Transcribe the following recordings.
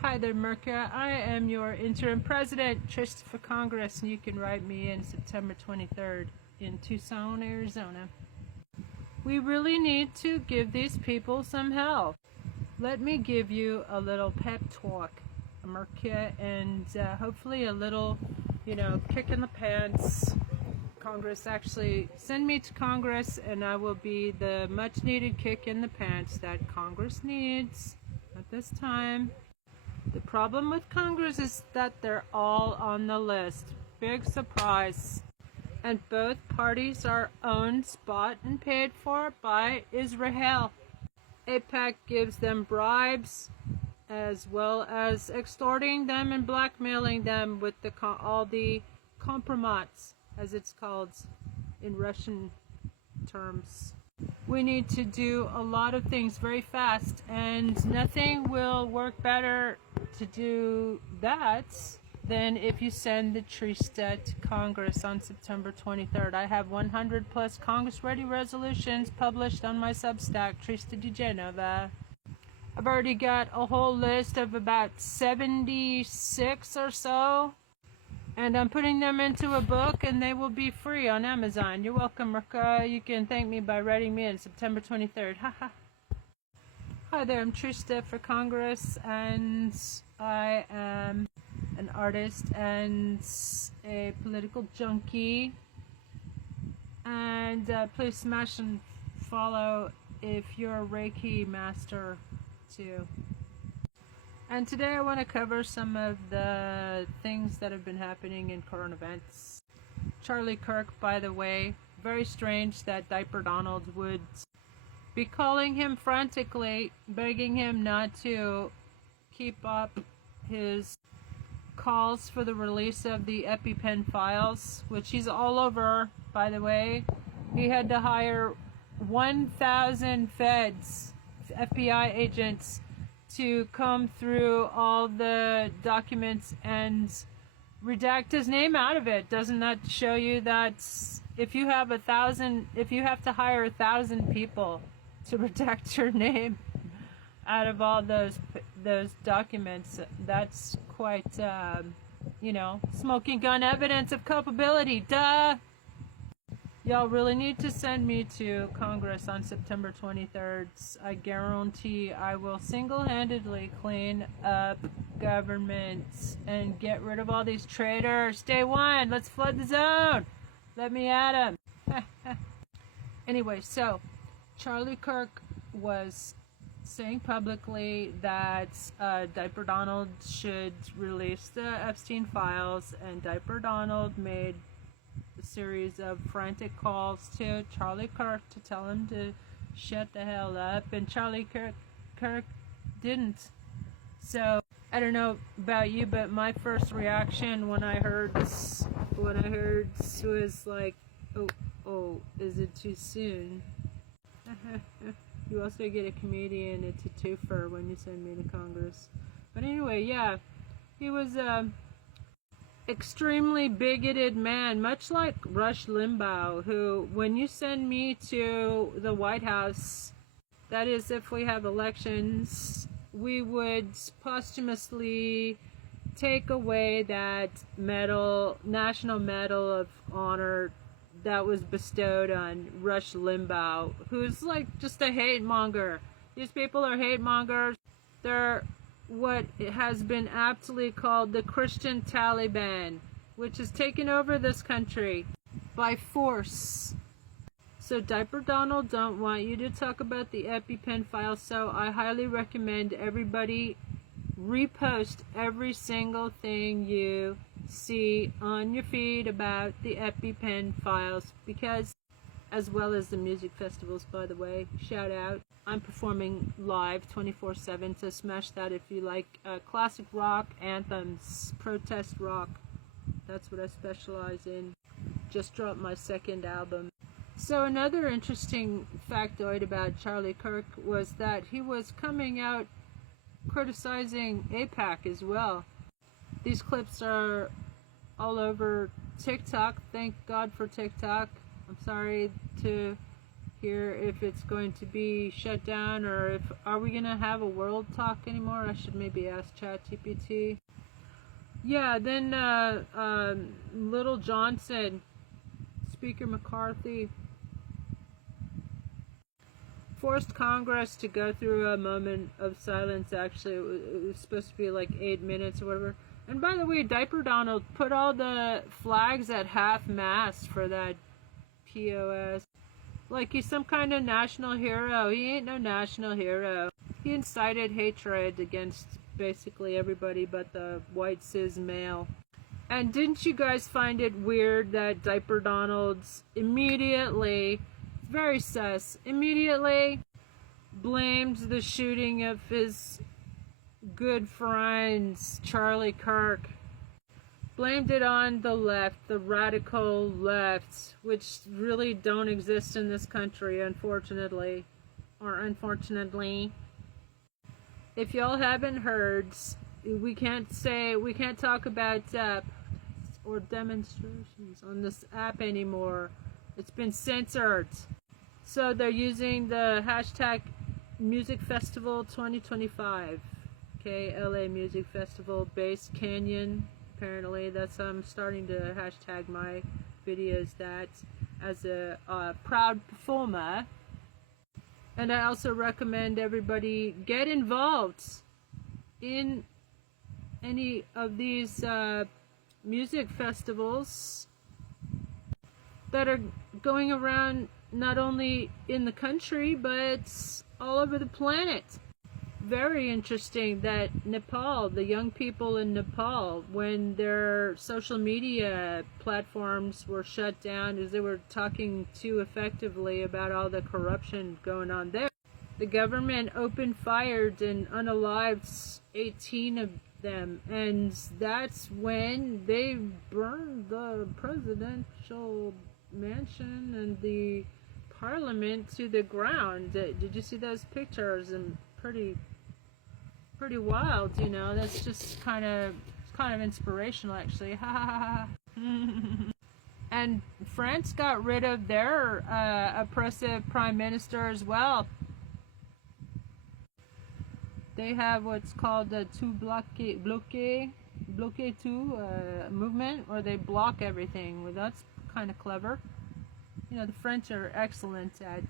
Hi there, Merca. I am your interim president, Trist for Congress, and you can write me in September 23rd in Tucson, Arizona. We really need to give these people some help. Let me give you a little pep talk, Merca, and hopefully a little, kick in the pants. Congress, actually send me to Congress and I will be the much needed kick in the pants that Congress needs at this time. The problem with Congress is that they're all on the list. Big surprise. And both parties are owned, bought, and paid for by Israel. AIPAC gives them bribes as well as extorting them and blackmailing them with all the kompromat, as it's called in Russian terms. We need to do a lot of things very fast, and nothing will work better to do that than if you send the Trista to Congress on September 23rd. I have 100 plus Congress-ready resolutions published on my Substack, Trista di Genova. I've already got a whole list of about 76 or so, and I'm putting them into a book, and they will be free on Amazon. You're welcome, Merca. You can thank me by writing me in September 23rd. Haha. Hi there, I'm Trista for Congress, and I am an artist and a political junkie. And please smash and follow if you're a Reiki master too. And today I want to cover some of the things that have been happening in current events. Charlie Kirk, by the way, very strange that Diaper Donald would be calling him frantically, begging him not to keep up his calls for the release of the EpiPen files, which he's all over, by the way. He had to hire 1,000 feds, FBI agents, to come through all the documents and redact his name out of it. Doesn't that show you that if you have to hire 1,000 people to redact your name out of all those documents, that's quite, smoking gun evidence of culpability. Duh! Y'all really need to send me to Congress on September 23rd. I guarantee I will single-handedly clean up government and get rid of all these traitors. Day one, let's flood the zone. Let me at him. Anyway, so Charlie Kirk was saying publicly that Diaper Donald should release the Epstein files, and Diaper Donald made a series of frantic calls to Charlie Kirk to tell him to shut the hell up, and Charlie Kirk didn't. So I don't know about you, but my first reaction when I heard was like, oh, is it too soon? You also get a comedian. It's a twofer when you send me to Congress. But anyway, yeah, he was extremely bigoted man, much like Rush Limbaugh, who, when you send me to the White House, that is, if we have elections, we would posthumously take away that National Medal of Honor that was bestowed on Rush Limbaugh, who's like just a hate monger. These people are hate mongers. They're what has been aptly called the Christian Taliban, which has taken over this country by force. So Diaper Donald don't want you to talk about the EpiPen files, so I highly recommend everybody repost every single thing you see on your feed about the EpiPen files, because, as well as the music festivals, by the way, shout out, I'm performing live 24/7, so smash that if you like classic rock, anthems, protest rock. That's what I specialize in. Just dropped my second album. So another interesting factoid about Charlie Kirk was that he was coming out criticizing AIPAC as well. These clips are all over TikTok. Thank God for TikTok. I'm sorry to here if it's going to be shut down, or if are we gonna have a world talk anymore. I should maybe ask ChatGPT. Yeah, then Little Johnson, Speaker McCarthy forced Congress to go through a moment of silence. Actually, it was supposed to be like 8 minutes or whatever. And by the way, Diaper Donald put all the flags at half-mast for that POS. Like he's some kind of national hero. He ain't no national hero. He incited hatred against basically everybody but the white cis male. And didn't you guys find it weird that Diaper Donald's immediately, very sus, immediately blamed the shooting of his good friends, Charlie Kirk? Blamed it on the left, the radical left, which really don't exist in this country, unfortunately. Or unfortunately. If y'all haven't heard, we can't talk about or demonstrations on this app anymore. It's been censored. So they're using the hashtag Music Festival 2025. Okay, LA Music Festival, Base Canyon. Apparently, that's I'm starting to hashtag my videos that as a proud performer. And I also recommend everybody get involved in any of these music festivals that are going around not only in the country but all over the planet. Very interesting that Nepal, the young people in Nepal, when their social media platforms were shut down as they were talking too effectively about all the corruption going on there, the government opened fire and unalived 18 of them, and that's when they burned the presidential mansion and the parliament to the ground. Did you see those pictures? And pretty wild, you know. That's just kind of inspirational, actually. Ha ha ha. And France got rid of their oppressive prime minister as well. They have what's called the bloqué tout movement, where they block everything. Well, that's kind of clever. You know, the French are excellent at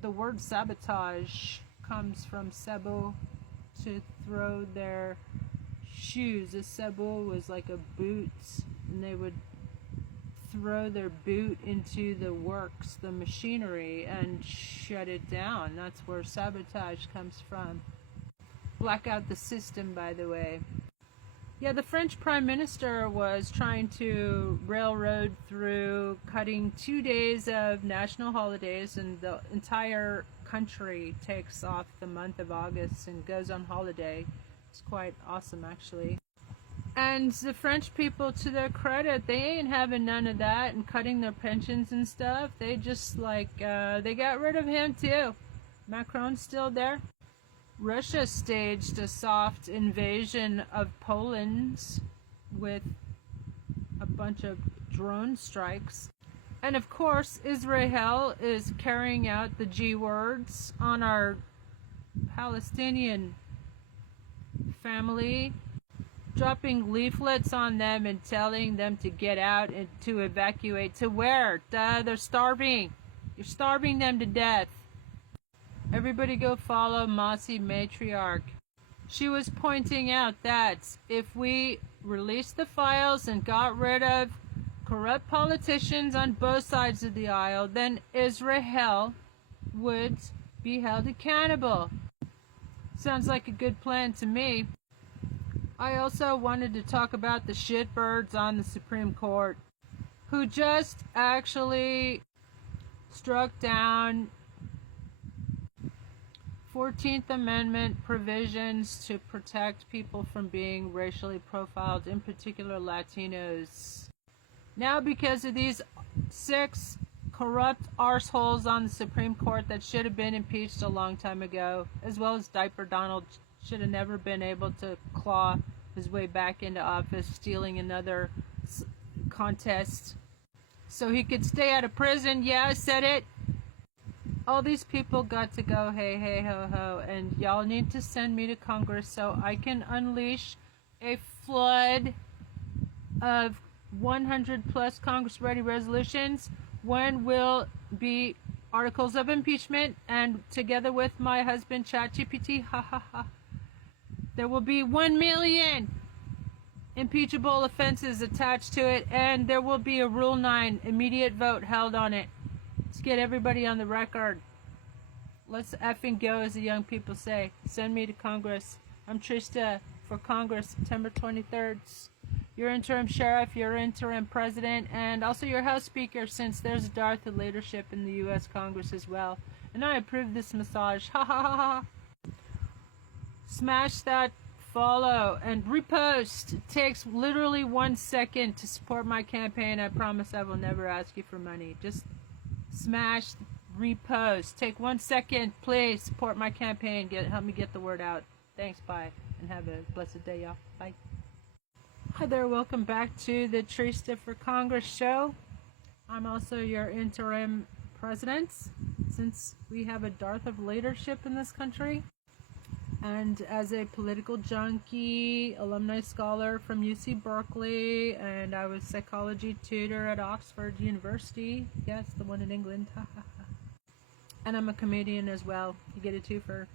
the word sabotage comes from sabot, to throw their shoes. A sabot was like a boot, and they would throw their boot into the works, the machinery, and shut it down. That's where sabotage comes from. Black out the system, by the way. Yeah, the French Prime Minister was trying to railroad through cutting 2 days of national holidays, and the entire country takes off the month of August and goes on holiday. It's quite awesome, actually. And the French people, to their credit, they ain't having none of that and cutting their pensions and stuff. They just they got rid of him too. Macron's still there. Russia staged a soft invasion of Poland with a bunch of drone strikes. And of course, Israel is carrying out the G words on our Palestinian family, dropping leaflets on them and telling them to get out and to evacuate. To where? They're starving. You're starving them to death. Everybody go follow Mossy Matriarch. She was pointing out that if we released the files and got rid of corrupt politicians on both sides of the aisle, then Israel would be held accountable. Sounds like a good plan to me. I also wanted to talk about the shitbirds on the Supreme Court who just actually struck down 14th Amendment provisions to protect people from being racially profiled, in particular Latinos. Now, because of these 6 corrupt arseholes on the Supreme Court that should have been impeached a long time ago, as well as Diaper Donald should have never been able to claw his way back into office, stealing another contest. so he could stay out of prison. Yeah, I said it. All these people got to go, hey, hey, ho, ho, and y'all need to send me to Congress so I can unleash a flood of 100 plus Congress-ready resolutions. When will be articles of impeachment, and together with my husband ChatGPT, ha ha ha, there will be 1 million impeachable offenses attached to it, and there will be a Rule 9 immediate vote held on it. Let's get everybody on the record. Let's effing go, as the young people say. Send me to Congress. I'm Trista for Congress, September 23rd. Your interim sheriff, your interim president, and also your House Speaker, since there's a dearth of leadership in the U.S. Congress as well. And I approve this massage. Ha ha ha ha. Smash that follow and repost. It takes literally 1 second to support my campaign. I promise I will never ask you for money. Just smash, repost. Take 1 second, please. Support my campaign. Help me get the word out. Thanks, bye. And have a blessed day, y'all. Bye. Hi there, welcome back to the Trista for Congress show. I'm also your interim president, since we have a dearth of leadership in this country. And as a political junkie, alumni scholar from UC Berkeley, and I was psychology tutor at Oxford University. Yes, the one in England. And I'm a comedian as well. You get a twofer.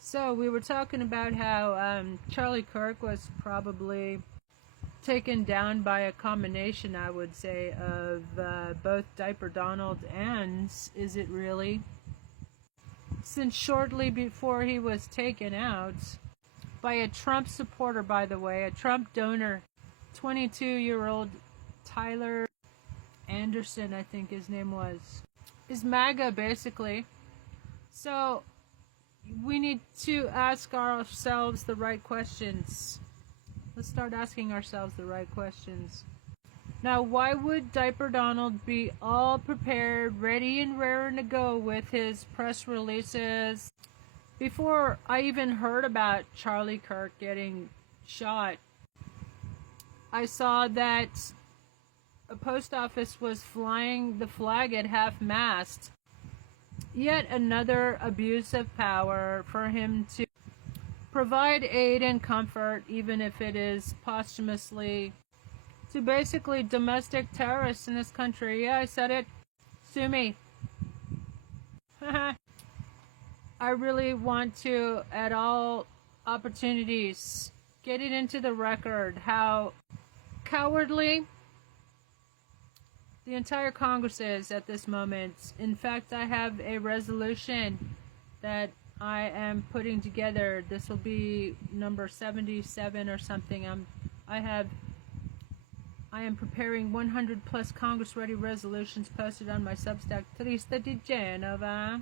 So we were talking about how Charlie Kirk was probably taken down by a combination, I would say, of both Diaper Donald and Is It Really? Since shortly before he was taken out by a Trump supporter, by the way, a Trump donor, 22-year-old Tyler Anderson, I think his name was, is MAGA basically. So we need to ask ourselves the right questions. Let's start asking ourselves the right questions. Now, why would Diaper Donald be all prepared, ready and raring to go with his press releases? Before I even heard about Charlie Kirk getting shot, I saw that a post office was flying the flag at half-mast. Yet another abuse of power for him to provide aid and comfort, even if it is posthumously, to basically domestic terrorists in this country. Yeah, I said it. Sue me. I really want to, at all opportunities, get it into the record how cowardly the entire Congress is at this moment. In fact, I have a resolution that I am putting together. This will be number 77 or something. I am preparing 100 plus Congress-ready resolutions posted on my Substack, Trista di Genova.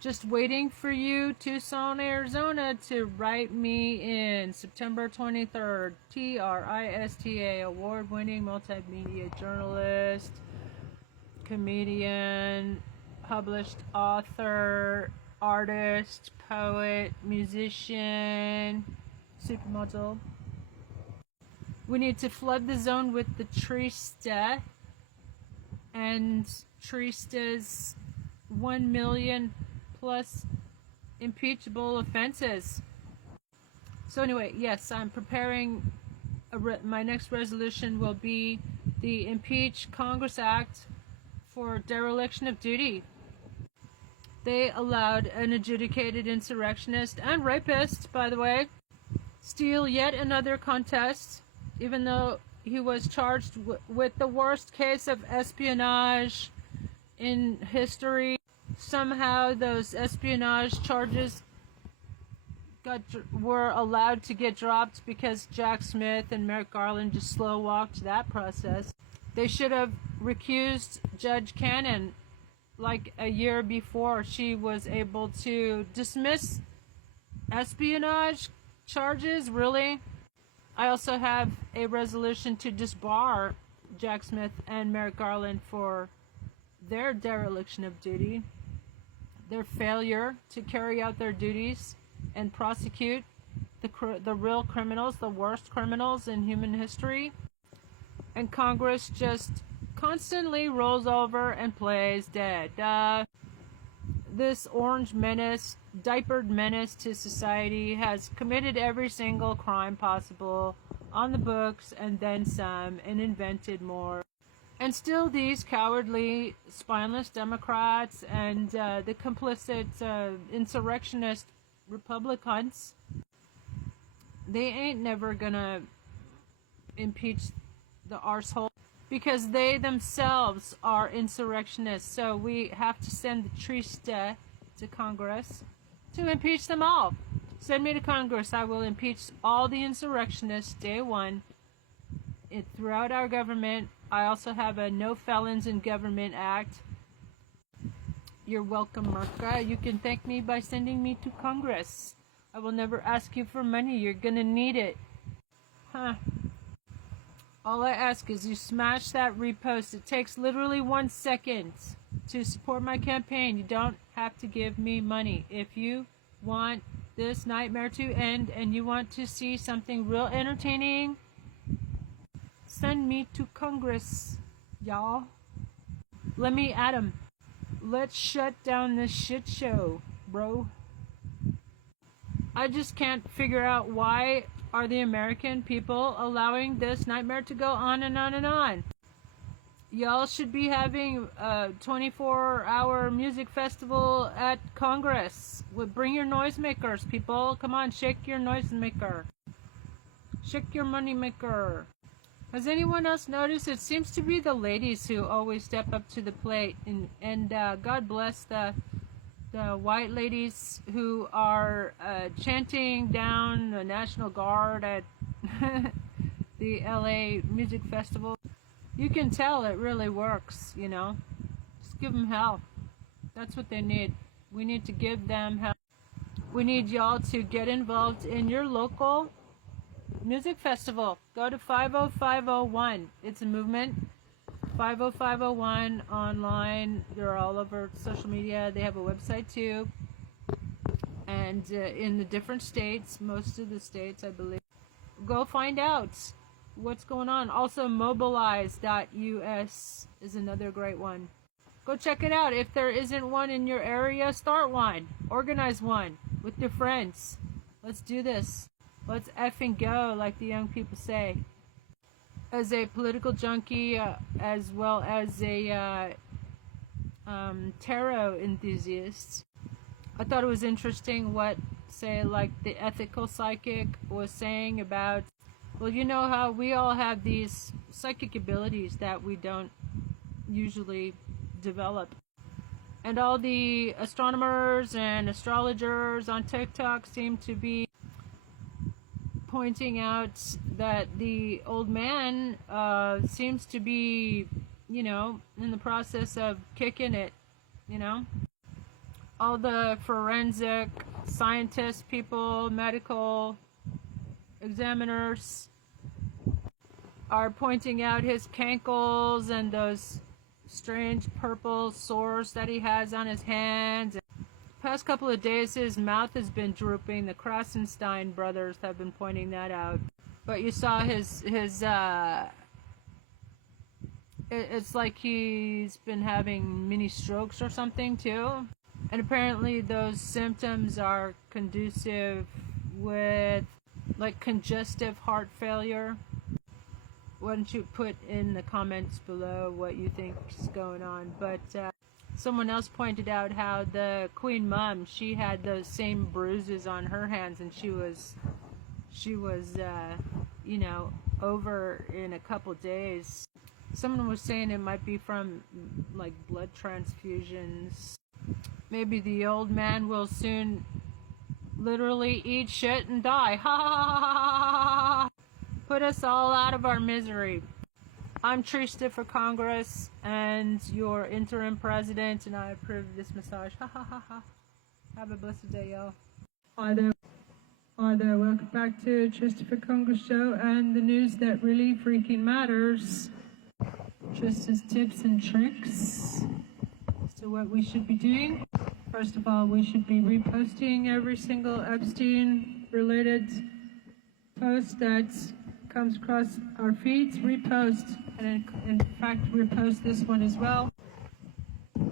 Just waiting for you, Tucson, Arizona, to write me in. September 23rd, Trista, award-winning multimedia journalist, comedian, published author, artist, poet, musician, supermodel. We need to flood the zone with the Trista and Trista's 1 million plus impeachable offenses. So anyway, yes, I'm preparing my next resolution will be the Impeach Congress Act for dereliction of duty. They allowed an adjudicated insurrectionist and rapist, by the way, steal yet another contest, even though he was charged with the worst case of espionage in history. Somehow those espionage charges were allowed to get dropped because Jack Smith and Merrick Garland just slow-walked that process. They should have recused Judge Cannon like a year before she was able to dismiss espionage charges. Really? I also have a resolution to disbar Jack Smith and Merrick Garland for their dereliction of duty, their failure to carry out their duties and prosecute the real criminals, the worst criminals in human history. And Congress just constantly rolls over and plays dead. This orange menace, diapered menace to society, has committed every single crime possible on the books and then some, and invented more. And still these cowardly, spineless Democrats and the complicit insurrectionist Republicans, they ain't never gonna impeach the arsehole, because they themselves are insurrectionists. So we have to send the Trista to Congress to impeach them all. Send me to Congress. I will impeach all the insurrectionists day one throughout our government. I also have a No Felons in Government Act. You're welcome, Merca. You can thank me by sending me to Congress. I will never ask you for money. You're gonna need it. Huh. All I ask is you smash that repost. It takes literally 1 second to support my campaign. You don't have to give me money. If you want this nightmare to end and you want to see something real entertaining, send me to Congress, y'all. Let me at 'em. Let's shut down this shit show, bro. I just can't figure out why are the American people allowing this nightmare to go on and on and on. Y'all should be having a 24-hour music festival at Congress. Bring your noisemakers, people. Come on, shake your noisemaker. Shake your moneymaker. Has anyone else noticed? It seems to be the ladies who always step up to the plate. And God bless the white ladies who are chanting down the National Guard at the LA Music Festival. You can tell it really works, you know. Just give them hell. That's what they need. We need to give them hell. We need y'all to get involved in your local music festival. Go to 50501. It's a movement. 50501 online. They're all over social media. They have a website too. And in the different states, most of the states, I believe. Go find out what's going on. Also, mobilize.us is another great one. Go check it out. If there isn't one in your area, start one. Organize one with your friends. Let's do this. Let's effing go, like the young people say. As a political junkie, as well as a tarot enthusiast, I thought it was interesting what, say, like the ethical psychic was saying about, well, you know how we all have these psychic abilities that we don't usually develop. And all the astronomers and astrologers on TikTok seem to be pointing out that the old man seems to be, you know, in the process of kicking it, you know. All the forensic scientists, people, medical examiners are pointing out his cankles and those strange purple sores that he has on his hands. Past couple of days his mouth has been drooping. The Krasenstein brothers have been pointing that out. But you saw his it's like he's been having mini strokes or something too. And apparently those symptoms are conducive with like congestive heart failure. Why don't you put in the comments below what you think is going on. But someone else pointed out how the Queen Mum, she had those same bruises on her hands, and she was you know, over in a couple days. Someone was saying it might be from like blood transfusions. Maybe the old man will soon literally eat shit and die. Ha ha ha ha ha ha! Put us all out of our misery. I'm Trista for Congress and your interim president, and I approve this massage. Ha ha ha ha. Have a blessed day, y'all. Hi there. Hi there. Welcome back to Trista for Congress show and the news that really freaking matters. Trista's tips and tricks as to what we should be doing. First of all, we should be reposting every single Epstein-related post that comes across our feeds, repost, and in fact repost this one as well.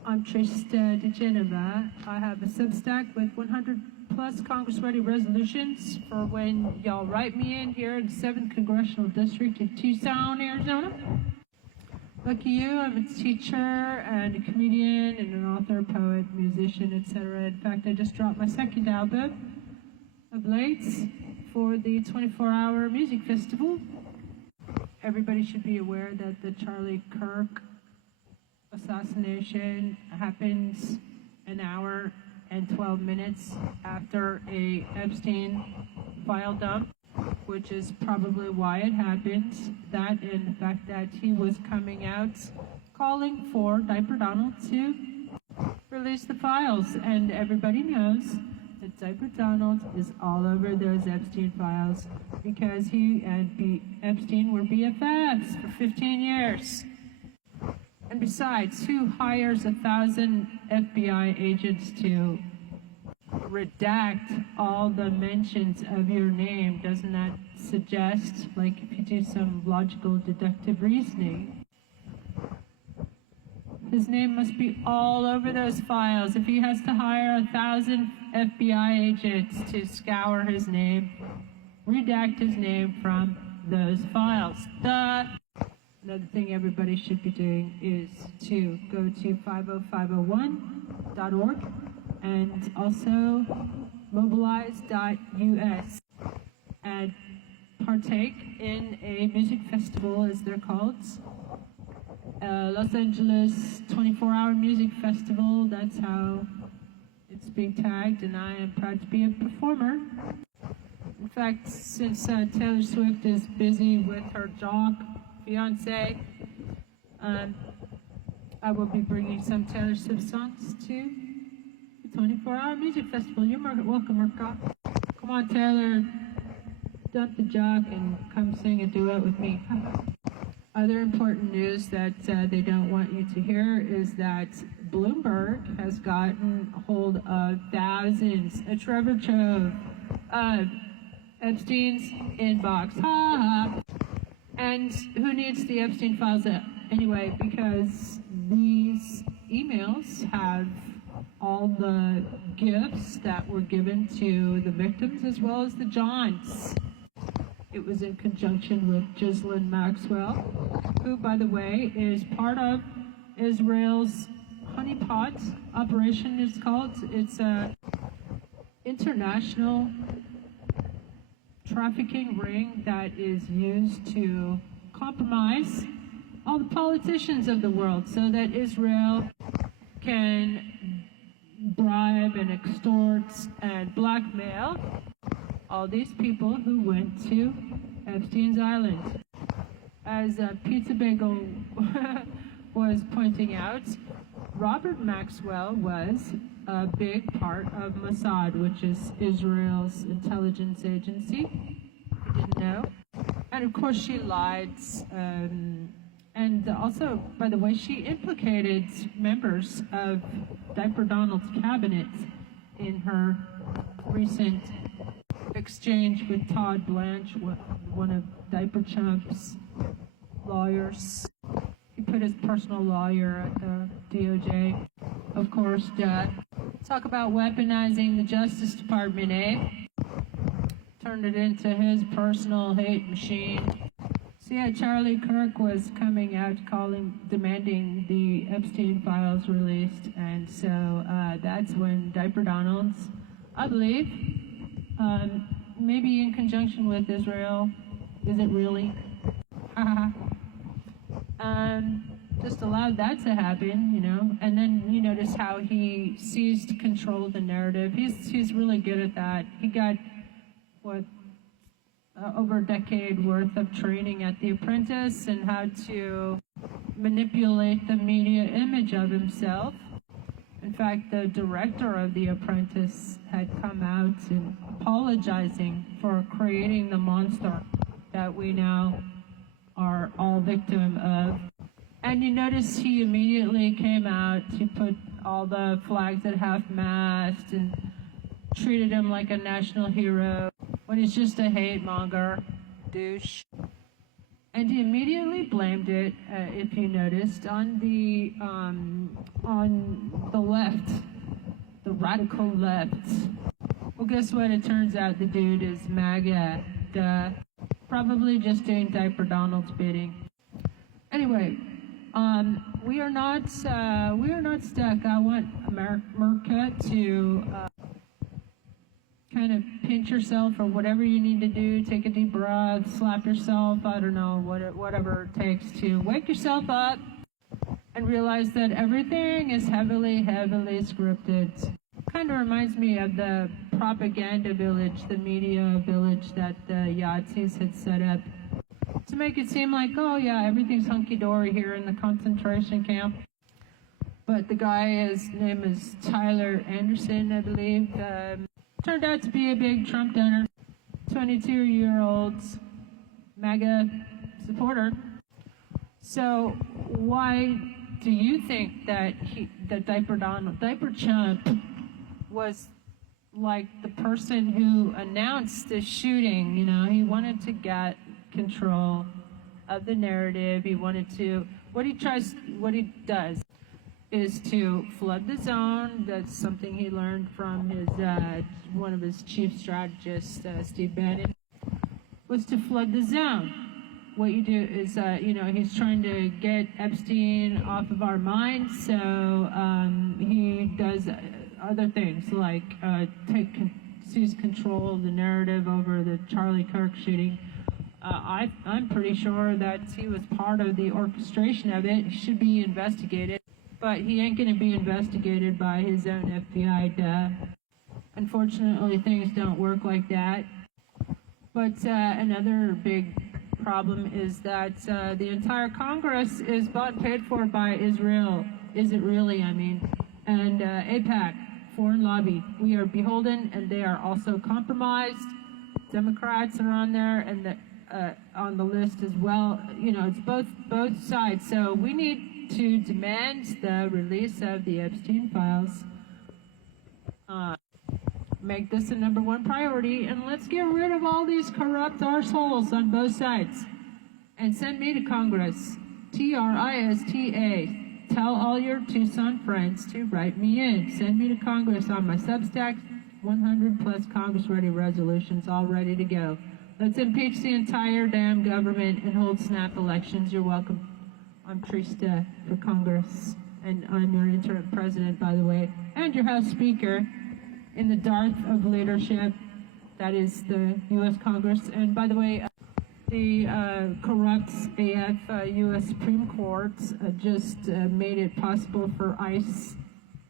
I'm Trista DeGeneva. I have a Substack with 100 plus Congress-ready resolutions for when y'all write me in here in the 7th Congressional District in Tucson, Arizona. Lucky you, I'm a teacher and a comedian and an author, poet, musician, etc. In fact, I just dropped my second album of late for the 24-hour music festival. Everybody should be aware that the Charlie Kirk assassination happens an hour and 12 minutes after a Epstein file dump, which is probably why it happened. That and the fact that he was coming out calling for Diaper Donald to release the files, and everybody knows that Diaper Donald is all over those Epstein files because he and Epstein were BFFs for 15 years. And besides, who hires 1,000 FBI agents to redact all the mentions of your name? Doesn't that suggest, like, if you do some logical deductive reasoning, his name must be all over those files? If he has to hire 1,000 FBI agents to scour his name, redact his name from those files. Another thing everybody should be doing is to go to 50501.org and also mobilize.us and partake in a music festival, as they're called. Los Angeles 24-hour music festival, that's how it's being tagged, and I am proud to be a performer. In fact, since Taylor Swift is busy with her jock fiance, I will be bringing some Taylor Swift songs to the 24-hour music festival. You're welcome, Merca. Come on, Taylor, dump the jock and come sing a duet with me. Other important news that they don't want you to hear is that Bloomberg has gotten a hold of thousands, a treasure trove of Epstein's inbox. Ha ha! And who needs the Epstein files anyway? Because these emails have all the gifts that were given to the victims as well as the Johns. It was in conjunction with Ghislaine Maxwell, who, by the way, is part of Israel's honeypot operation, it's called. It's a international trafficking ring that is used to compromise all the politicians of the world so that Israel can bribe and extort and blackmail all these people who went to Epstein's Island. As Pizza Bagel was pointing out, Robert Maxwell was a big part of Mossad, which is Israel's intelligence agency, if you didn't know. And of course she lied, and also, by the way, she implicated members of Diaper Donald's cabinet in her recent exchange with Todd Blanche, one of Diaper Chump's lawyers. He put his personal lawyer at the DOJ. Of course, talk about weaponizing the Justice Department, eh? Turned it into his personal hate machine. So yeah, Charlie Kirk was coming out demanding the Epstein files released, and so that's when Diaper Donald's, I believe, maybe in conjunction with Israel, is it really? Just allowed that to happen, you know, and then you notice how he seized control of the narrative. He's really good at that. He got, over a decade worth of training at The Apprentice and how to manipulate the media image of himself. In fact, the director of The Apprentice had come out and apologizing for creating the monster that we now are all victim of. And you notice he immediately came out, he put all the flags at half-mast and treated him like a national hero when he's just a hate monger, douche. And he immediately blamed it, if you noticed, on the left, the radical left. Well, guess what? It turns out the dude is MAGA. Duh. Probably just doing Diaper Donald's bidding. Anyway, we are not stuck. I want America to kind of pinch yourself or whatever you need to do. Take a deep breath, slap yourself. I don't know, whatever it takes to wake yourself up and realize that everything is heavily scripted. Kind of reminds me of the propaganda village, the media village that the Yazis had set up to make it seem like, oh yeah, everything's hunky-dory here in the concentration camp. But the guy, his name is Tyler Anderson, I believe, turned out to be a big Trump donor, 22-year-old MAGA supporter. So why do you think that Diaper Chump was like the person who announced the shooting? You know, he wanted to get control of the narrative. He wanted to, what he does is to flood the zone. That's something he learned from his one of his chief strategists, Steve Bannon, was to flood the zone. What you do is, he's trying to get Epstein off of our minds, so he does other things like seize control of the narrative over the Charlie Kirk shooting. I'm pretty sure that he was part of the orchestration of it. He should be investigated, but he ain't going to be investigated by his own FBI. Unfortunately, things don't work like that. But another big problem is that the entire Congress is bought and paid for by Israel. Is it really, I mean? And AIPAC, foreign lobby. We are beholden, and they are also compromised. Democrats are on there, and on the list as well. You know, it's both sides. So we need to demand the release of the Epstein files. Make this a #1 priority, and let's get rid of all these corrupt arseholes on both sides. And send me to Congress, TRISTA. Tell all your Tucson friends to write me in. Send me to Congress on my Substack. 100 plus Congress-ready resolutions all ready to go. Let's impeach the entire damn government and hold snap elections. You're welcome. I'm Trista for Congress, and I'm your interim president, by the way, and your House Speaker in the dearth of leadership. That is the U.S. Congress. And by the way, the corrupt AF U.S. Supreme Court just made it possible for ICE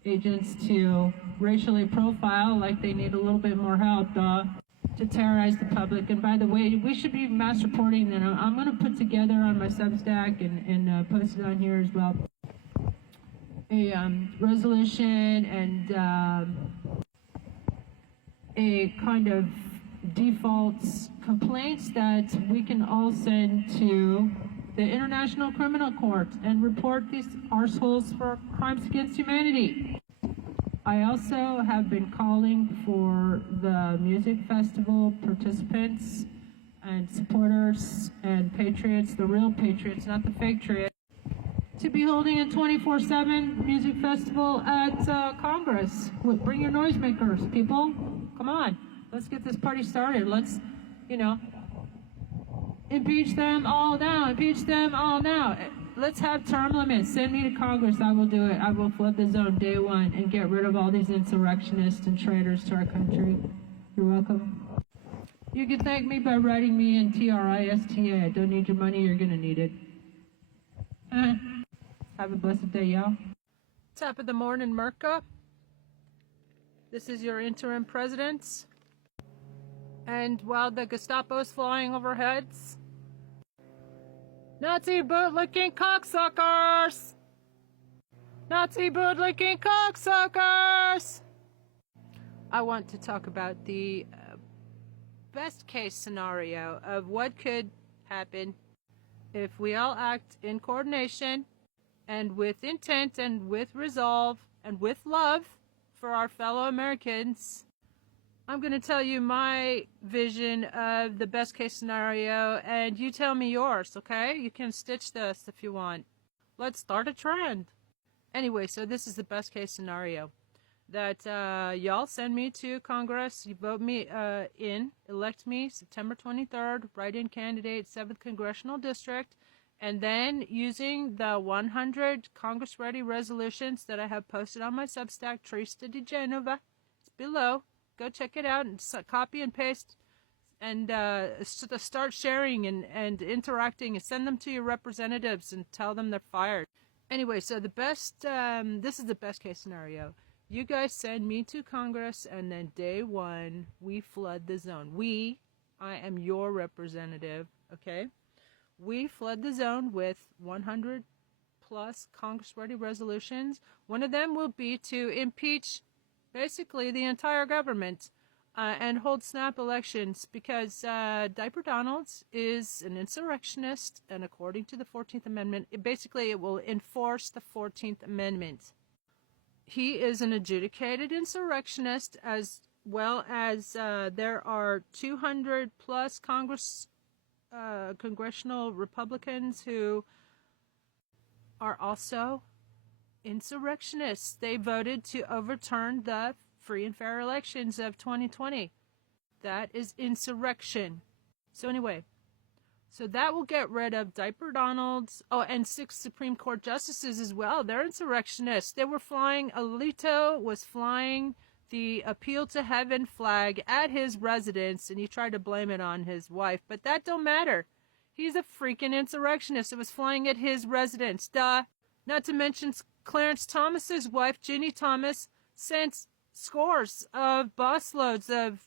agents to racially profile like they need a little bit more help to terrorize the public. And by the way, we should be mass reporting that. I'm going to put together on my Substack and post it on here as well a resolution and a kind of default complaints that we can all send to the International Criminal Court and report these arseholes for crimes against humanity. I also have been calling for the music festival participants and supporters and patriots, the real patriots, not the fake patriots, to be holding a 24/7 music festival at Congress. Bring your noisemakers, people. Come on, let's get this party started. Let's, impeach them all now. Impeach them all now. Let's have term limits. Send me to Congress. I will do it. I will flood the zone day one and get rid of all these insurrectionists and traitors to our country. You're welcome. You can thank me by writing me in TRISTA. I don't need your money. You're going to need it. Have a blessed day, y'all. Top of the morning, Merca. This is your interim president. And while the Gestapo's flying overheads, Nazi bootlicking cocksuckers! Nazi bootlicking cocksuckers! I want to talk about the best case scenario of what could happen if we all act in coordination and with intent and with resolve and with love for our fellow Americans I'm going to tell you my vision of the best case scenario, and you tell me yours, okay? You can stitch this if you want. Let's start a trend. Anyway, so this is the best case scenario. That y'all send me to Congress, you vote me elect me September 23rd, write-in candidate, 7th Congressional District, and then using the 100 Congress-ready resolutions that I have posted on my Substack, Trista Di Genova, it's below. Go check it out and copy and paste and start sharing and interacting and send them to your representatives and tell them they're fired. Anyway, so this is the best case scenario. You guys send me to Congress and then day one, we flood the zone. I am your representative, okay? We flood the zone with 100 plus Congress-ready resolutions. One of them will be to impeach basically the entire government and hold snap elections because Diaper Donalds is an insurrectionist, and according to the 14th Amendment, it will enforce the 14th Amendment. He is an adjudicated insurrectionist, as well as there are 200 plus congressional Republicans who are also insurrectionists. They voted to overturn the free and fair elections of 2020. That is insurrection. So anyway, so that will get rid of Diaper Donalds. Oh, and 6 Supreme Court justices as well. They're insurrectionists. Alito was flying the Appeal to Heaven flag at his residence, and he tried to blame it on his wife. But that don't matter. He's a freaking insurrectionist. It was flying at his residence. Duh. Not to mention Clarence Thomas's wife, Ginny Thomas, sent scores of busloads of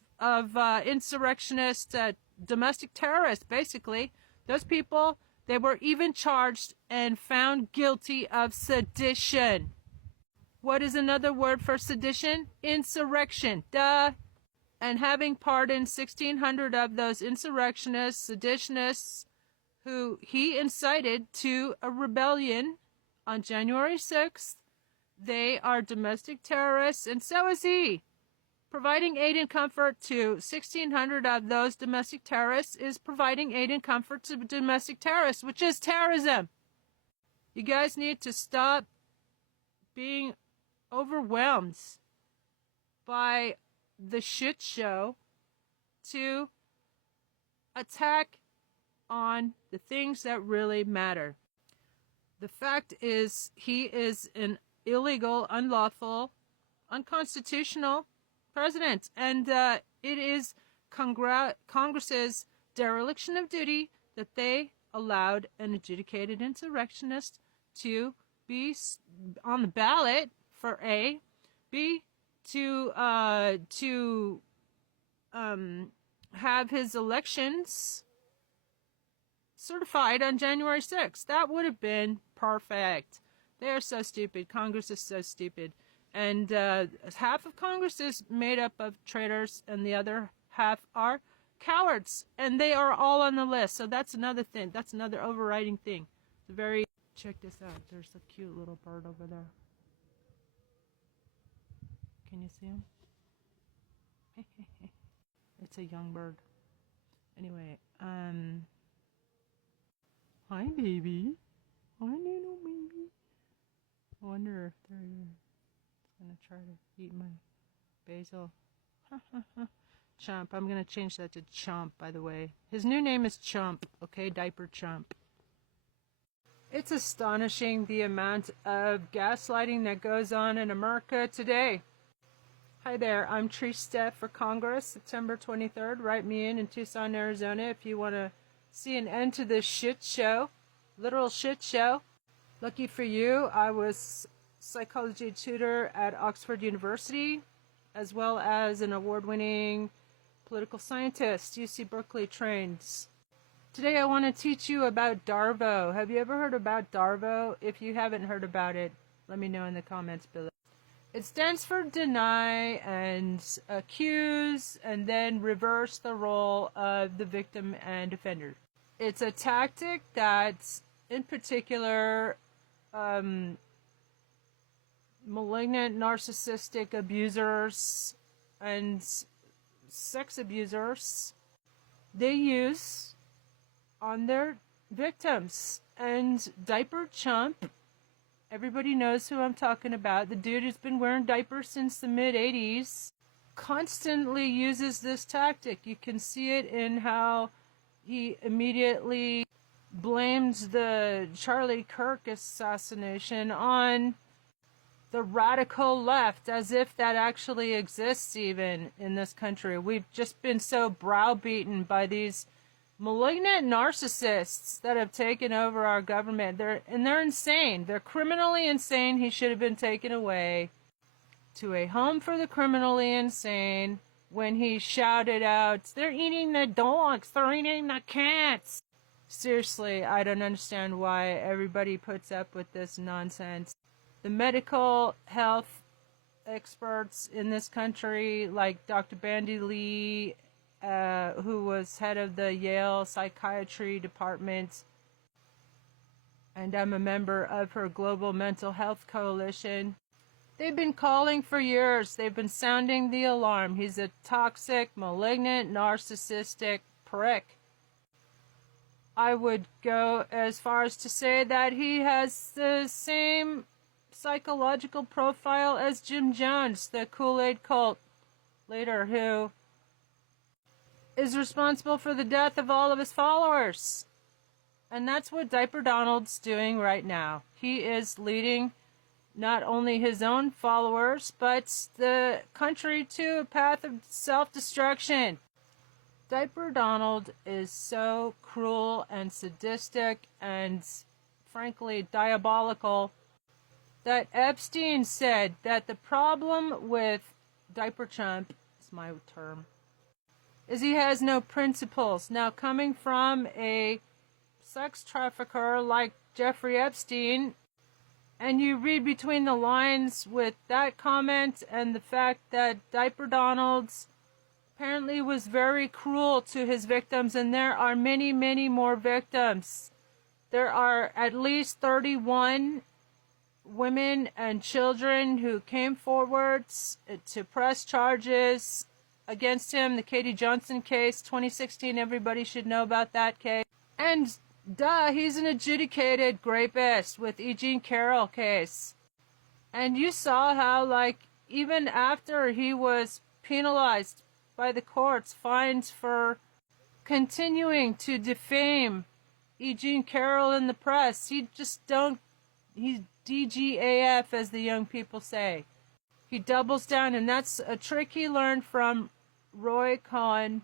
insurrectionist domestic terrorists, basically. Those people, they were even charged and found guilty of sedition. What is another word for sedition? Insurrection. Duh. And having pardoned 1,600 of those insurrectionists, seditionists, who he incited to a rebellion on January 6th, they are domestic terrorists, and so is he. Providing aid and comfort to 1,600 of those domestic terrorists is providing aid and comfort to domestic terrorists, which is terrorism. You guys need to stop being overwhelmed by the shit show to attack on the things that really matter. The fact is, he is an illegal, unlawful, unconstitutional president, and it is Congress's dereliction of duty that they allowed an adjudicated insurrectionist to be on the ballot for A, B, to have his elections certified on January 6th. That would have been perfect. They are so stupid. Congress is so stupid. And half of Congress is made up of traitors, and the other half are cowards. And they are all on the list. So that's another thing. That's another overriding thing. Check this out. There's a cute little bird over there. Can you see him? It's a young bird. Anyway, hi baby. Hi little baby. I wonder if they're gonna try to eat my basil. Chump. I'm gonna change that to Chump, by the way. His new name is Chump, okay? Diaper Chump. It's astonishing the amount of gaslighting that goes on in America today. Hi there, I'm Trista for Congress, September 23rd. Write me in Tucson, Arizona if you want to see an end to this shit show. Literal shit show. Lucky for you, I was psychology tutor at Oxford University, as well as an award-winning political scientist, UC Berkeley trained. Today I want to teach you about DARVO. Have you ever heard about DARVO? If you haven't heard about it, let me know in the comments below. It stands for deny and accuse, and then reverse the role of the victim and offender. It's a tactic that, in particular, malignant narcissistic abusers and sex abusers they use on their victims. And Diaper Chump, everybody knows who I'm talking about. The dude who's been wearing diapers since the mid-'80s constantly uses this tactic. You can see it in how he immediately blames the Charlie Kirk assassination on the radical left, as if that actually exists even in this country. We've just been so browbeaten by these malignant narcissists that have taken over our government. They're insane. They're criminally insane. He should have been taken away to a home for the criminally insane when he shouted out, "They're eating the dogs, they're eating the cats." Seriously, I don't understand why everybody puts up with this nonsense. The medical health experts in this country, like Dr. Bandy Lee, who was head of the Yale Psychiatry Department, and I'm a member of her Global Mental Health Coalition. They've been calling for years. They've been sounding the alarm. He's a toxic, malignant, narcissistic prick. I would go as far as to say that he has the same psychological profile as Jim Jones, the Kool-Aid cult leader who is responsible for the death of all of his followers. And that's what Diaper Donald's doing right now. He is leading not only his own followers, but the country to a path of self-destruction. Diaper Donald is so cruel and sadistic and, frankly, diabolical that Epstein said that the problem with Diaper Chump, is my term, is he has no principles. Now, coming from a sex trafficker like Jeffrey Epstein, and you read between the lines with that comment and the fact that Diaper Donald's apparently was very cruel to his victims, and there are many, many more victims. There are at least 31 women and children who came forward to press charges against him. The Katie Johnson case, 2016, everybody should know about that case. And duh, he's an adjudicated rapist with E. Jean Carroll case. And you saw how, like, even after he was penalized by the courts, fined for continuing to defame E. Jean Carroll in the press, he's DGAF, as the young people say. He doubles down, and that's a trick he learned from Roy Cohn,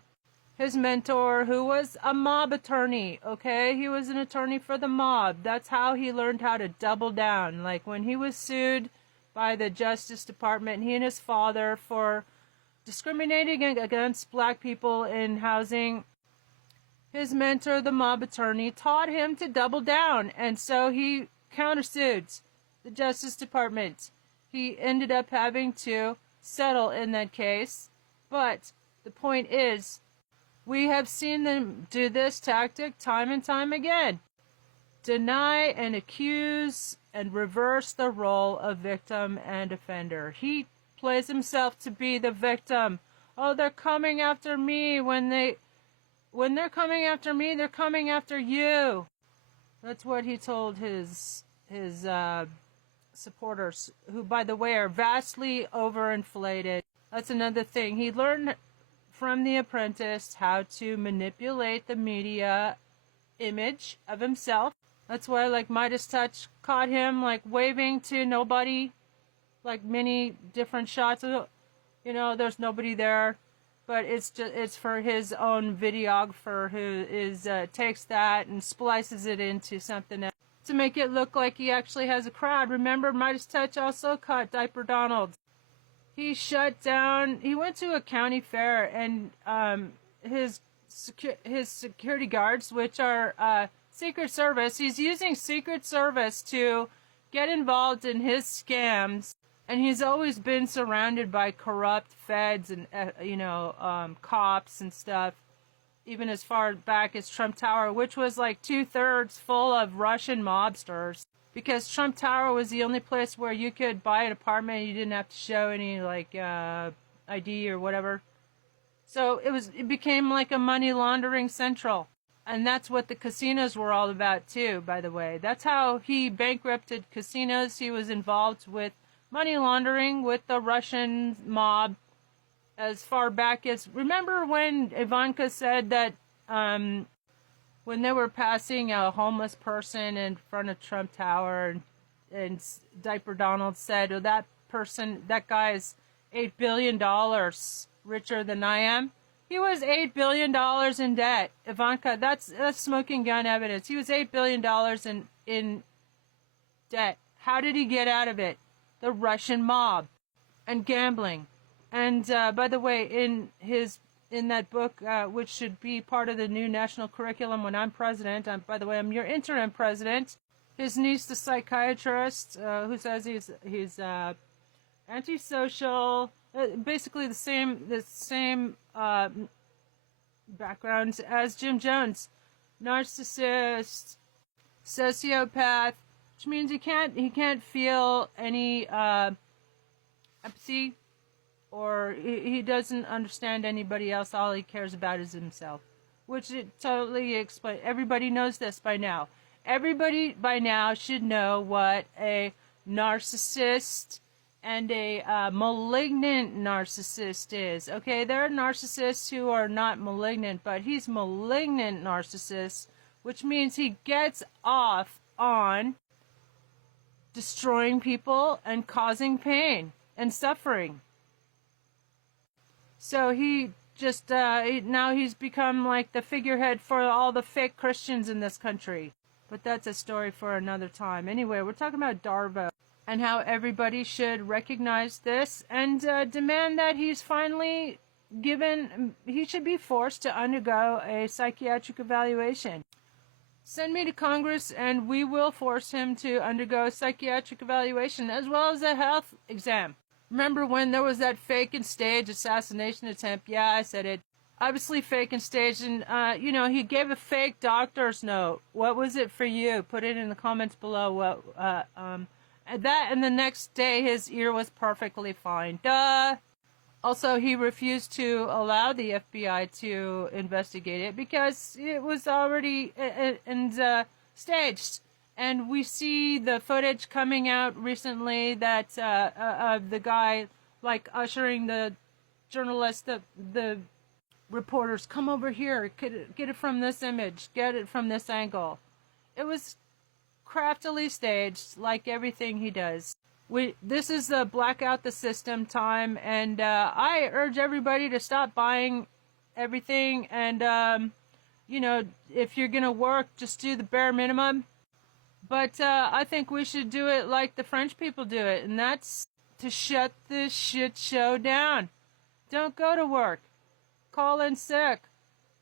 his mentor, who was a mob attorney, okay? He was an attorney for the mob. That's how he learned how to double down. Like when he was sued by the Justice Department, he and his father, for discriminating against black people in housing, his mentor, the mob attorney, taught him to double down. And so he countersued the Justice Department. He ended up having to settle in that case. But the point is, we have seen them do this tactic time and time again. Deny and accuse and reverse the role of victim and offender. He plays himself to be the victim. Oh, they're coming after me. When they're coming after me, they're coming after you. That's what he told his supporters, who, by the way, are vastly overinflated. That's another thing. He learned from The Apprentice how to manipulate the media image of himself. That's why, like, Midas Touch caught him, like, waving to nobody, like many different shots of, there's nobody there, but it's for his own videographer who takes that and splices it into something else to make it look like he actually has a crowd. Remember, Midas Touch also caught Diaper Donald. He shut down. He went to a county fair, and his security guards, which are Secret Service, he's using Secret Service to get involved in his scams. And he's always been surrounded by corrupt feds and cops and stuff, even as far back as Trump Tower, which was like 2/3 full of Russian mobsters. Because Trump Tower was the only place where you could buy an apartment and you didn't have to show any, ID or whatever. So it became like a money laundering central. And that's what the casinos were all about too, by the way. That's how he bankrupted casinos. He was involved with money laundering with the Russian mob as far back as, remember when Ivanka said that when they were passing a homeless person in front of Trump Tower, and Diaper Donald said, oh, that guy is $8 billion richer than I am. He was $8 billion in debt. Ivanka, that's smoking gun evidence. He was $8 billion in debt. How did he get out of it? The Russian mob and gambling. And by the way, in that book, which should be part of the new national curriculum when I'm president, by the way, I'm your interim president. His niece, the psychiatrist, who says he's antisocial, basically the same backgrounds as Jim Jones, narcissist, sociopath, which means he can't feel any empathy, or he doesn't understand anybody else. All he cares about is himself, which it totally explains. Everybody knows this by now. Everybody by now should know what a narcissist and a malignant narcissist is. Okay, there are narcissists who are not malignant, but he's malignant narcissist, which means he gets off on destroying people and causing pain and suffering. So he just, now he's become like the figurehead for all the fake Christians in this country. But that's a story for another time. Anyway, we're talking about Darvo and how everybody should recognize this and demand that he's finally he should be forced to undergo a psychiatric evaluation. Send me to Congress and we will force him to undergo a psychiatric evaluation as well as a health exam. Remember when there was that fake and staged assassination attempt? Yeah, I said it. Obviously fake and staged, and he gave a fake doctor's note. What was it for you? Put it in the comments below. And the next day his ear was perfectly fine. Duh. Also, he refused to allow the FBI to investigate it because it was already staged. And we see the footage coming out recently that of the guy like ushering the journalists, the reporters, come over here, get it from this image, get it from this angle. It was craftily staged, like everything he does. This is the blackout the system time, and I urge everybody to stop buying everything, and if you're gonna work, just do the bare minimum. But I think we should do it like the French people do it, and that's to shut this shit show down. Don't go to work. Call in sick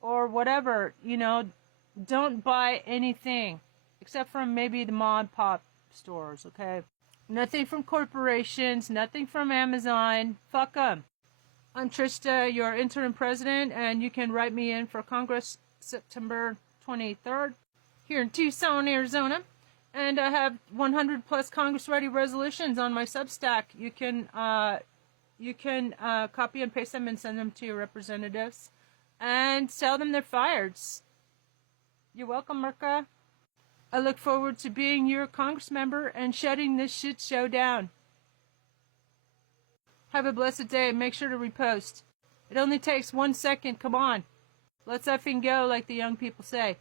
or whatever, don't buy anything except from maybe the mom and pop stores, okay? Nothing from corporations, nothing from Amazon. Fuck them. I'm Trista, your interim president, and you can write me in for Congress September 23rd here in Tucson, Arizona. And I have 100 plus Congress-ready resolutions on my Substack. You can copy and paste them and send them to your representatives and tell them they're fired. You're welcome, Merca. I look forward to being your Congress member and shutting this shit show down. Have a blessed day. Make sure to repost. It only takes 1 second. Come on. Let's effing go, like the young people say.